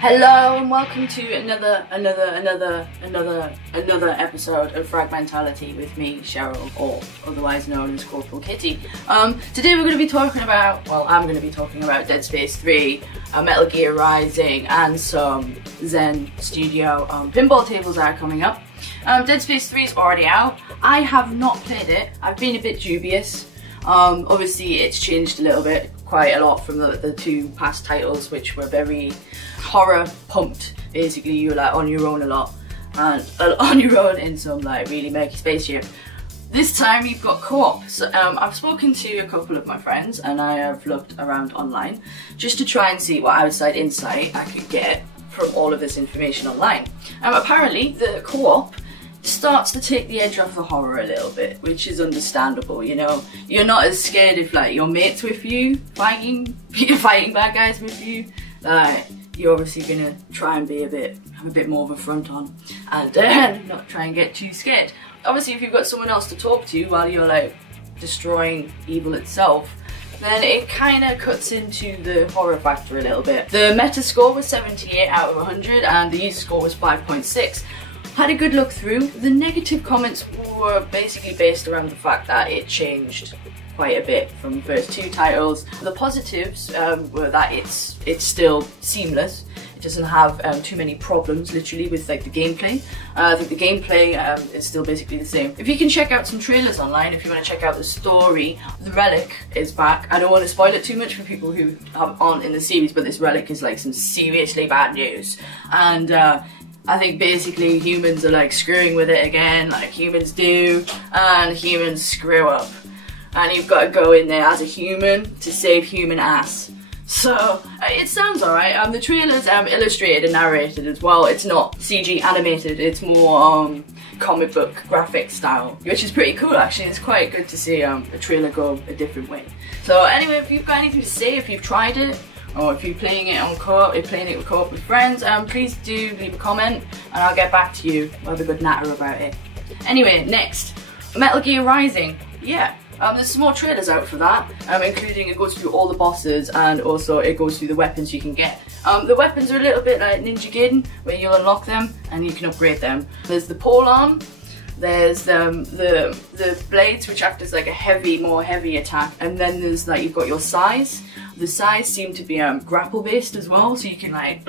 Hello and welcome to another episode of Fragmentality with me, Cheryl, or otherwise known as Corporal Kitty. Today we're going to be talking about, well, I'm going to be talking about Dead Space 3, Metal Gear Rising, and some Zen Studio pinball tables that are coming up. Dead Space 3 is already out. I have not played it. I've been a bit dubious. Obviously it's changed a little bit, quite a lot from the two past titles, which were very horror pumped. Basically you're like on your own a lot, and on your own in some like really murky spaceship. This time you've got co-op. So, I've spoken to a couple of my friends and I have looked around online just to try and see what outside insight I could get from all of this information online. Apparently the co-op starts to take the edge off the horror a little bit, which is understandable, you know. You're not as scared if like your mate's with you, fighting bad guys with you. You're obviously gonna try and be have a bit more of a front on, and not try and get too scared. Obviously if you've got someone else to talk to while you're like destroying evil itself, then it kind of cuts into the horror factor a little bit. The meta score was 78 out of 100 and the user score was 5.6. Had a good look through. The negative comments were basically based around the fact that it changed quite a bit from the first two titles. The positives were that it's still seamless. It doesn't have too many problems literally with like the gameplay. I think the gameplay is still basically the same. If you can check out some trailers online, if you want to check out the story, the relic is back. I don't want to spoil it too much for people who aren't in the series, but this relic is like some seriously bad news. And I think basically humans are like screwing with it again, like humans do, and humans screw up. And you've got to go in there as a human to save human ass. So, it sounds alright. The trailer's illustrated and narrated as well. It's not CG animated, it's more comic book graphic style, which is pretty cool actually. It's quite good to see a trailer go a different way. So anyway, if you've got anything to say, if you've tried it, or if you're playing it on co-op, if playing it with co-op with friends, please do leave a comment and I'll get back to you with a good natter about it. Anyway, next, Metal Gear Rising. Yeah, there's some more trailers out for that, including it goes through all the bosses and also it goes through the weapons you can get. The weapons are a little bit like Ninja Gaiden, where you'll unlock them and you can upgrade them. There's the polearm. There's the blades, which act as like a more heavy attack, and then there's like you've got your size. The size seem to be grapple based as well, so you can like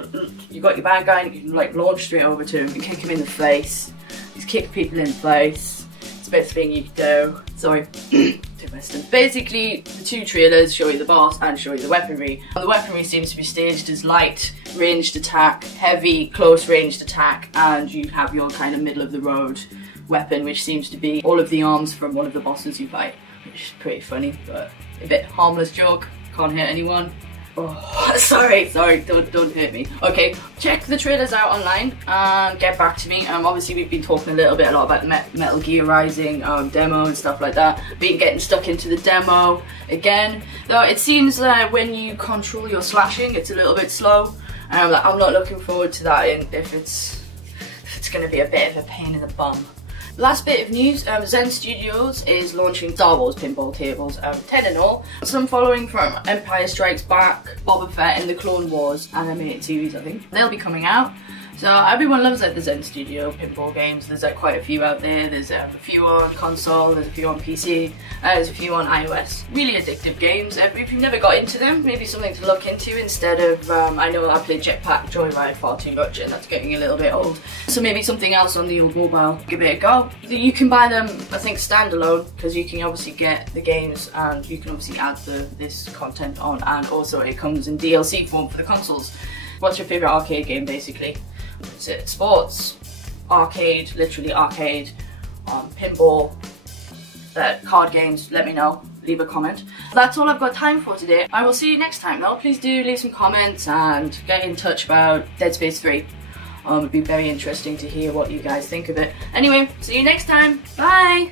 you got your bad guy and you can like launch straight over to him and kick him in the face. Just kick people in the face. It's the best thing you can do. Sorry, too western. Basically, the two trailers show you the boss and show you the weaponry. The weaponry seems to be staged as light ranged attack, heavy close ranged attack, and you have your kind of middle of the road weapon, which seems to be all of the arms from one of the bosses you fight, which is pretty funny, but a bit harmless joke. Can't hurt anyone. Oh, sorry, don't hurt me. Okay, check the trailers out online and get back to me. Obviously we've been talking a lot about the Metal Gear Rising demo and stuff like that. Been getting stuck into the demo again, though it seems that when you control your slashing, it's a little bit slow. I'm not looking forward to that, if it's going to be a bit of a pain in the bum. Last bit of news, Zen Studios is launching Star Wars pinball tables, 10 in all. Some following from Empire Strikes Back, Boba Fett and the Clone Wars animated series, I think. They'll be coming out. So everyone loves like the Zen Studio pinball games. There's like quite a few out there. There's a few on console, there's a few on PC, there's a few on iOS. Really addictive games. If you've never got into them, maybe something to look into instead of, I know I played Jetpack Joyride far too much and that's getting a little bit old. So maybe something else on the old mobile, give it a go. You can buy them, I think, standalone, because you can obviously get the games and you can obviously add this content on, and also it comes in DLC form for the consoles. What's your favourite arcade game, basically? Is it sports, arcade, literally arcade, pinball, card games? Let me know, leave a comment. That's all I've got time for today. I will see you next time though. Please do leave some comments and get in touch about Dead Space 3. It'd be very interesting to hear what you guys think of it. Anyway, see you next time. Bye!